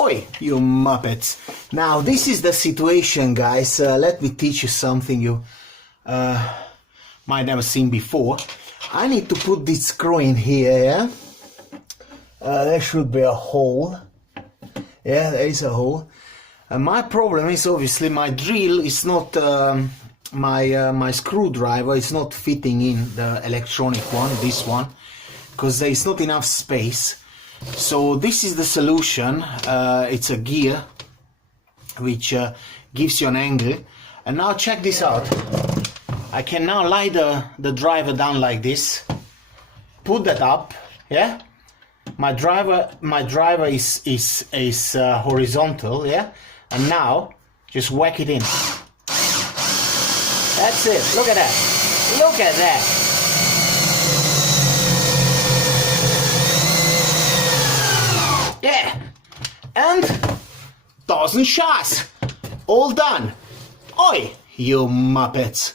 Oi, you muppets. Now this is the situation, guys. Let me teach you something you might never seen before. I need to put this screw in here, yeah? There should be a hole. Yeah, there is a hole. My problem is obviously my drill is not, my screwdriver is not fitting in the electronic one, this one, because there is not enough space. So this is the solution. It's a gear which gives you an angle. And now check this out. I can now lie the driver down like this, put that up, yeah? My driver is horizontal, yeah? And now just whack it in. That's it. Look at that. Look at that. Yeah. And 1000 shots. All done. Oi, you muppets.